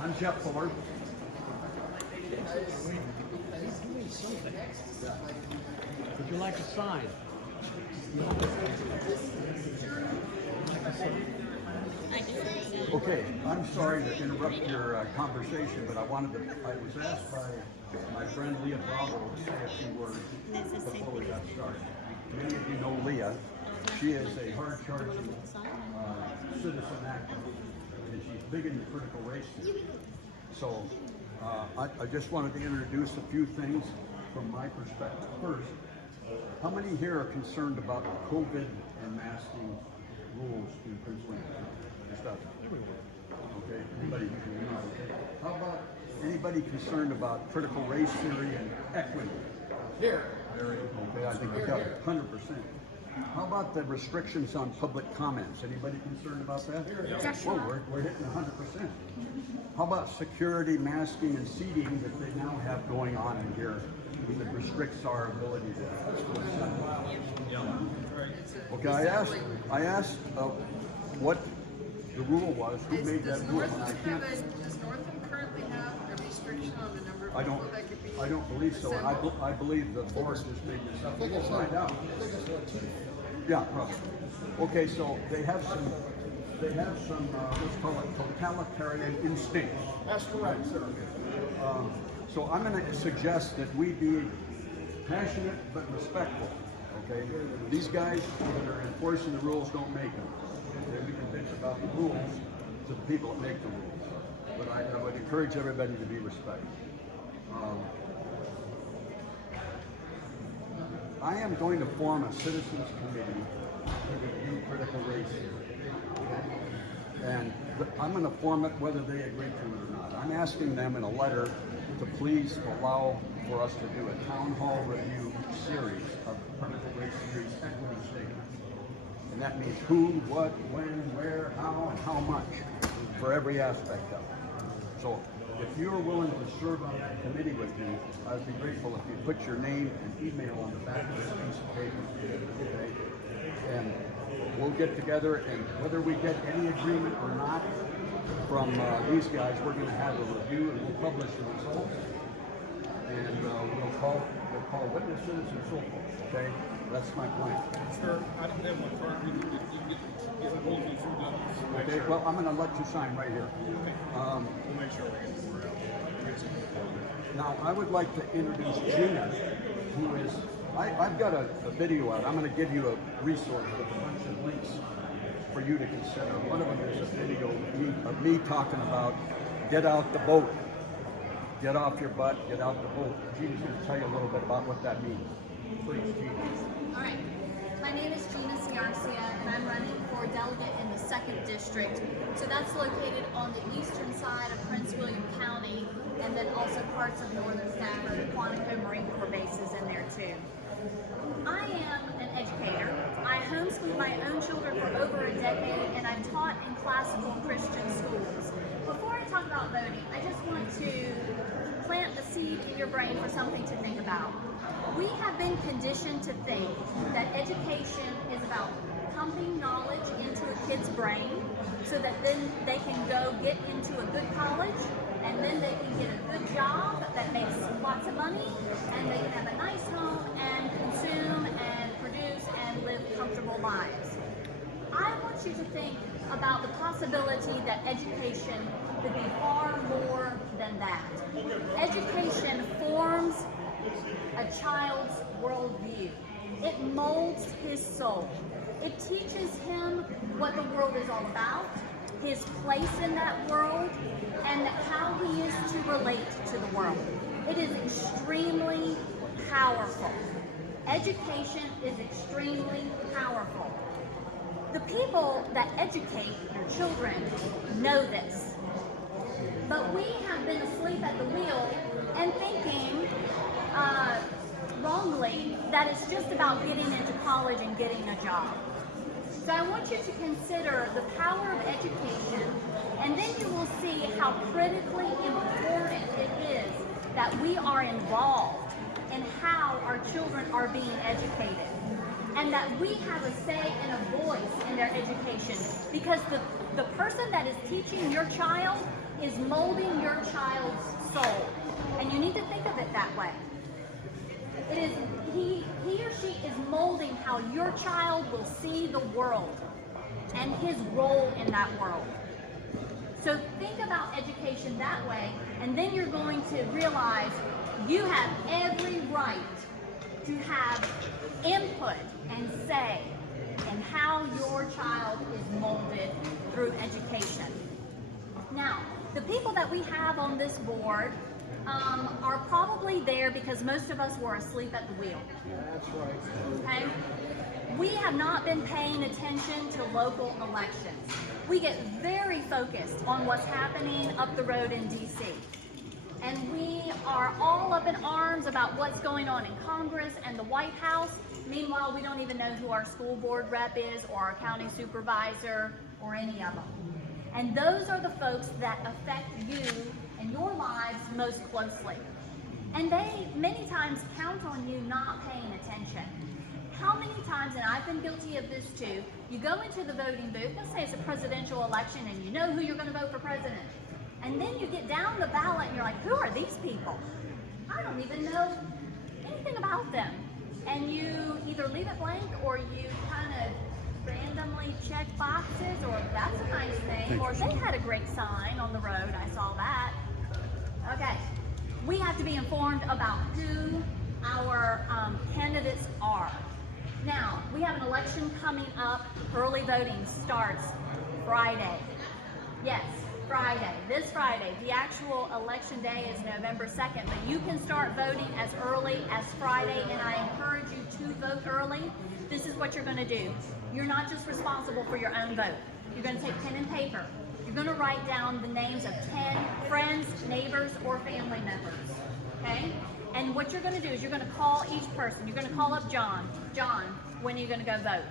I'm Jeff Fuller. Would you like a sign? Okay, I'm sorry to interrupt your conversation, but I was asked by my friend Leah Bravo to say a few words before we got started. Many of you know Leah. She is a hard-charging citizen activist, and she's big in the critical race theory. So I just wanted to introduce a few things from my perspective. First, how many here are concerned about COVID and masking rules in Prince William? Okay, anybody? How about anybody concerned about critical race theory and equity? Here. Okay, I think we got it, 100%. How about the restrictions on public comments? Anybody concerned about that? Well, we're hitting 100%. How about security, masking, and seating that they now have going on in here that restricts our ability to Okay, I asked what the rule was, who made that rule, and I can't. Does Northam currently have a restriction on the number of people that could be? I don't believe so. I believe the board just made this up. We'll find out. Yeah, probably. Okay, so they have some, let's call it totalitarian instincts. That's correct, sir. So I'm going to suggest that we be passionate but respectful. Okay, these guys that are enforcing the rules don't make them. Okay? We can bitch about the rules to the people that make the rules. But I would encourage everybody to be respectful. I am going to form a citizens committee to review critical race theory. And I'm going to form it whether they agree to it or not. I'm asking them in a letter to please allow for us to do a town hall review series of critical race theory's equity statements. And that means who, what, when, where, how, and how much for every aspect of it. So if you're willing to serve on that committee with me, I'd be grateful if you put your name and email on the back of this piece of paper. Okay? And we'll get together, and whether we get any agreement or not from these guys, we're going to have a review and we'll publish the results. And we'll call witnesses and so forth. Okay? That's my plan. Sir, I don't have my card. You get hold of you through the. Okay, well, I'm going to let you sign right here. We'll make sure we get the word out. Now, I would like to introduce Gina, who is, I've got a video out. I'm going to give you a resource with a bunch of links for you to consider. One of them is a video of me talking about get out the boat. Get off your butt, get out the boat. Gina's going to tell you a little bit about what that means. Please, Gina. All right. My name is Gina Ciarcia, and I'm running for delegate in the 2nd District. So that's located on the eastern side of Prince William County, and then also parts of northern Stafford, Quantico Marine Corps bases in there too. I am an educator. I homeschooled my own children for over a decade, and I've taught in classical Christian schools. Before I talk about voting, I just want to plant the seed in your brain for something to think about. We have been conditioned to think that education is about pumping knowledge into a kid's brain so that then they can go get into a good college, and then they can get a good job that makes lots of money, and they can have a nice home and consume and produce and live comfortable lives. I want you to think about the possibility that education could be far more than that. Education forms a child's worldview. It molds his soul. It teaches him what the world is all about, his place in that world, and how he is to relate to the world. It is extremely powerful. Education is extremely powerful. The people that educate their children know this. But we have been asleep at the wheel and thinking wrongly that it's just about getting into college and getting a job. So I want you to consider the power of education, and then you will see how critically important it is that we are involved in how our children are being educated, and that we have a say and a voice in their education, because the person that is teaching your child is molding your child's soul. And you need to think of it that way. It is he or she is molding how your child will see the world and his role in that world. So think about education that way, and then you're going to realize you have every right to have input and say in how your child is molded through education. Now, the people that we have on this board are probably there because most of us were asleep at the wheel. That's right. Okay? We have not been paying attention to local elections. We get very focused on what's happening up the road in DC. And we are all up in arms about what's going on in Congress and the White House. Meanwhile, we don't even know who our school board rep is or our county supervisor or any of them. And those are the folks that affect you and your lives most closely. And they many times count on you not paying attention. How many times, and I've been guilty of this too, you go into the voting booth, let's say it's a presidential election and you know who you're going to vote for president. And then you get down the ballot and you're like, who are these people? I don't even know anything about them. And you either leave it blank or you kind of randomly check boxes, or that's a nice name, or they had a great sign on the road, I saw that. Okay, we have to be informed about who our candidates are. Now, we have an election coming up. Early voting starts Friday. Yes, Friday, this Friday. The actual election day is November 2nd, but you can start voting as early as Friday, and I encourage you to vote early. This is what you're going to do. You're not just responsible for your own vote. You're going to take pen and paper. You're going to write down the names of 10 friends, neighbors, or family members, okay? And what you're going to do is you're going to call each person. You're going to call up John. John, when are you going to go vote?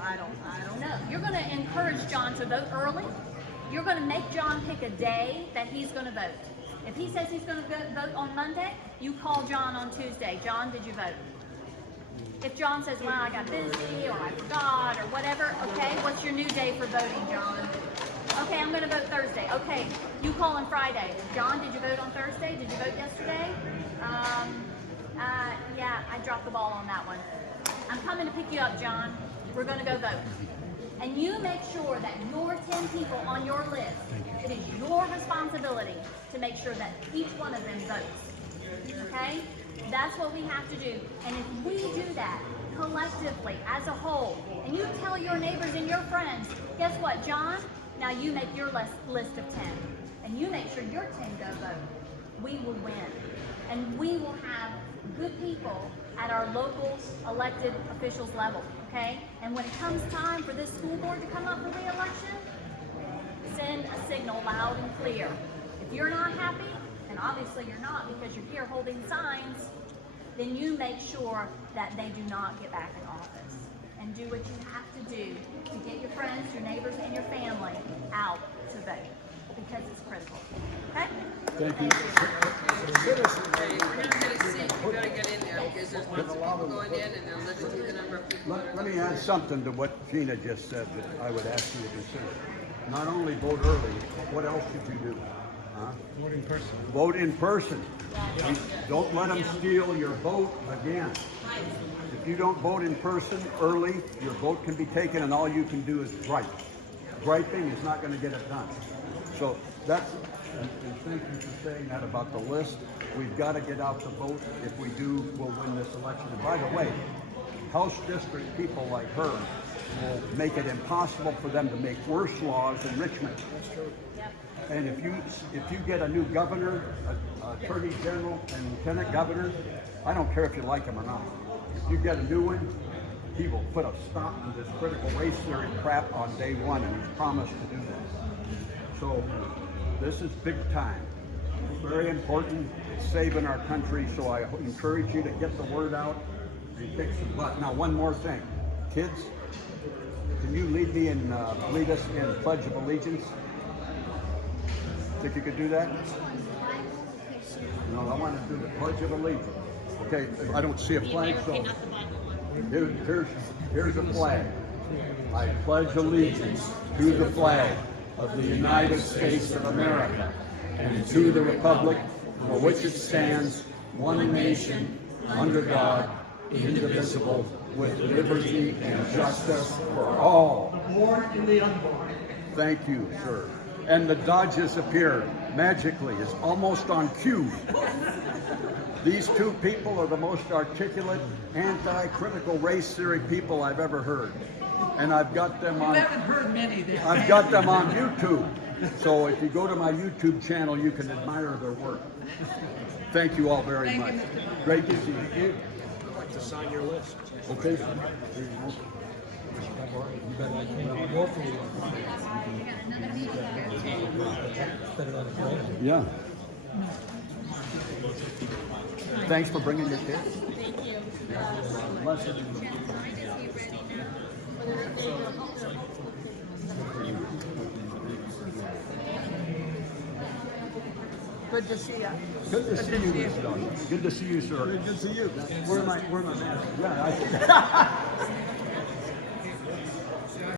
I don't know. You're going to encourage John to vote early. You're going to make John pick a day that he's going to vote. If he says he's going to vote on Monday, you call John on Tuesday. John, did you vote? If John says, well, I got busy, or I forgot, or whatever, okay, what's your new day for voting, John? Okay, I'm going to vote Thursday. Okay, you call him Friday. John, did you vote on Thursday? Did you vote yesterday? Yeah, I dropped the ball on that one. I'm coming to pick you up, John. We're going to go vote. And you make sure that your 10 people on your list, it is your responsibility to make sure that each one of them votes. Okay? That's what we have to do. And if we do that collectively, as a whole, and you tell your neighbors and your friends, guess what, John? Now you make your list of 10. And you make sure your 10 go vote. We will win. And we will have good people at our local elected officials level, okay? And when it comes time for this school board to come up for re-election, send a signal loud and clear. If you're not happy, and obviously you're not because you're here holding signs, then you make sure that they do not get back in office. And do what you have to do to get your friends, your neighbors, and your family out to vote, because it's critical. Okay? Thank you. Hey, we're gonna get a seat, you gotta get in there, because there's lots of people going in, and they're limiting the number of people that are Let me add something to what Gina just said that I would ask you to consider. Not only vote early, what else should you do? Huh? Vote in person. Vote in person. Don't let them steal your vote again. If you don't vote in person early, your vote can be taken and all you can do is gripe. Griping is not going to get it done. So that's, and thank you for saying that about the list. We've got to get out the vote. If we do, we'll win this election. And by the way, House District people like her will make it impossible for them to make worse laws in Richmond. That's true. And if you get a new governor, attorney general, and lieutenant governor, I don't care if you like him or not. If you get a new one, he will put a stop to this critical race theory crap on day one, and he's promised to do that. So this is big time. It's very important. It's saving our country. So I encourage you to get the word out and kick some butt. Now, one more thing, kids, can you lead me and lead us in Pledge of Allegiance? Think you could do that? No, I want to do the Pledge of Allegiance. Okay, I don't see a flag, so here's a flag. I pledge allegiance to the flag of the United States of America and to the republic for which it stands, one nation, under God, indivisible, with liberty and justice for all. The born and the unborn. Thank you, sir. And the Dodgers appear magically. It's almost on cue. These two people are the most articulate, anti-critical race theory people I've ever heard. And I've got them on. You haven't heard many there. I've got them on YouTube. So if you go to my YouTube channel, you can admire their work. Thank you all very much. Great to see you. I'd like to sign your list. Okay. Yeah. Thanks for bringing your kids. Thank you. Good to see you. Good to see you, Miss Young. Good to see you, sir. Good to see you. Where am I? Where am I? Yeah.